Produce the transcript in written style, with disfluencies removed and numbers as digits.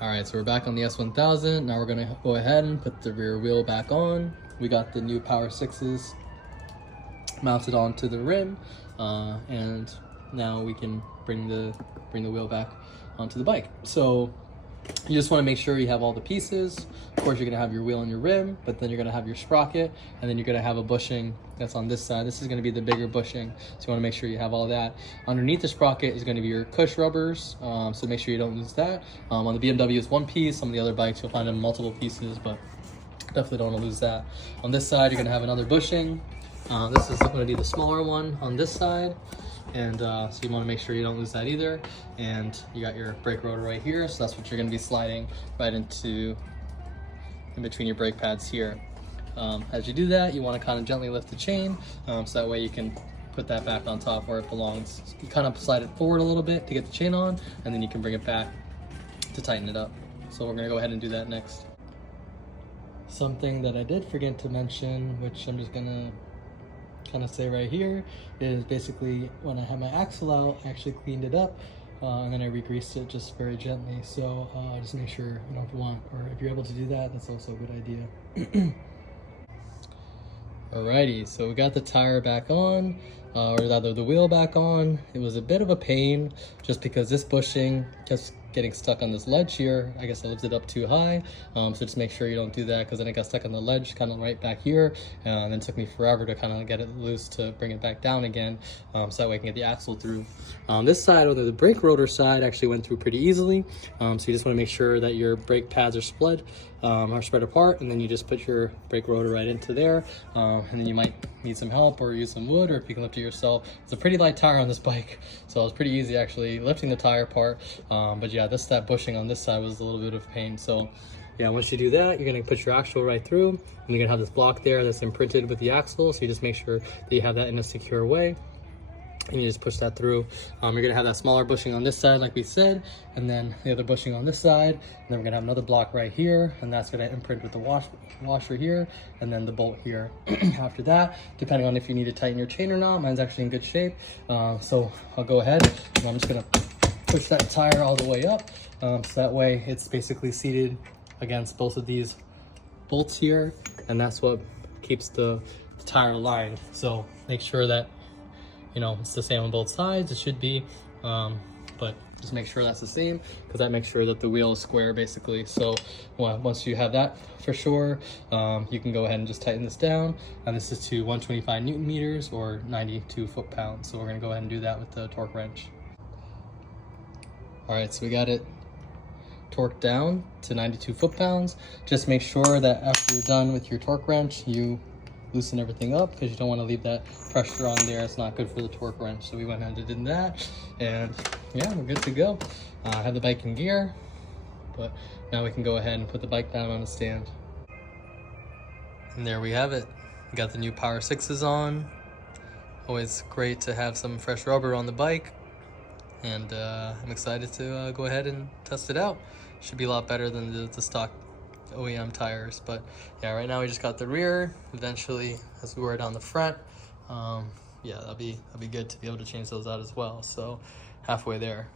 All right, so we're back on the S1000. Now we're gonna go ahead and put the rear wheel back on. We got the new Power 6s mounted onto the rim, and now we can bring the wheel back onto the bike. So you just want to make sure you have all the pieces. Of course, you're going to have your wheel and your rim, but then you're going to have your sprocket, and then you're going to have a bushing that's on this side. This is going to be the bigger bushing, so you want to make sure you have all that. Underneath the sprocket is going to be your cush rubbers, so make sure you don't lose that. On the BMW, it's one piece. Some of the other bikes, you'll find them multiple pieces, but definitely don't want to lose that. On this side, you're going to have another bushing. This is going to be the smaller one on this side. And so you want to make sure you don't lose that either. And you got your brake rotor right here, so that's what you're going to be sliding right into in between your brake pads here. As you do that, you want to kind of gently lift the chain, so that way you can put that back on top where it belongs. So you kind of slide it forward a little bit to get the chain on, and then you can bring it back to tighten it up. So we're going to go ahead and do that next. Something that I did forget to mention, which I'm just going to kind of say right here, is basically when I had my axle out, I actually cleaned it up, and then I re-greased it just very gently. So just make sure, you know, if you want, or if you're able to do that, that's also a good idea. Alrighty, so we got the tire back on, or rather the wheel back on. It was a bit of a pain just because this bushing just getting stuck on this ledge here. I guess I lifted it up too high, so just make sure you don't do that, because then it got stuck on the ledge kind of right back here, and then it took me forever to kind of get it loose to bring it back down again, so that way I can get the axle through. This side, the brake rotor side, actually went through pretty easily, so you just want to make sure that your brake pads are spread apart, and then you just put your brake rotor right into there, and then you might need some help or use some wood, or if you can lift it yourself. It's a pretty light tire on this bike, so it was pretty easy actually lifting the tire apart, but yeah, that bushing on this side was a little bit of pain. So yeah, once you do that, you're going to put your axle right through, and you're going to have this block there that's imprinted with the axle, so you just make sure that you have that in a secure way, and you just push that through. You're going to have that smaller bushing on this side like we said, and then the other bushing on this side, and then we're going to have another block right here, and that's going to imprint with the washer here, and then the bolt here. After that, depending on if you need to tighten your chain or not, mine's actually in good shape, so I'll go ahead, and I'm just going to push that tire all the way up, so that way it's basically seated against both of these bolts here, and that's what keeps the tire aligned. So make sure that, you know, it's the same on both sides. It should be, but just make sure that's the same, because that makes sure that the wheel is square basically. So once you have that for sure, you can go ahead and just tighten this down, and this is to 125 Newton meters or 92 foot-pounds. So we're going to go ahead and do that with the torque wrench. All right, so we got it torqued down to 92 foot-pounds. Just make sure that after you're done with your torque wrench, you loosen everything up, because you don't want to leave that pressure on there. It's not good for the torque wrench. So we went ahead and did that, and yeah, we're good to go. I have the bike in gear, but now we can go ahead and put the bike down on a stand. And there we have it. We got the new Power 6s on. Always great to have some fresh rubber on the bike. And I'm excited to go ahead and test it out. Should be a lot better than the stock OEM tires. But yeah, right now we just got the rear. Eventually, as we wear down the front, yeah, that'll be good to be able to change those out as well. So halfway there.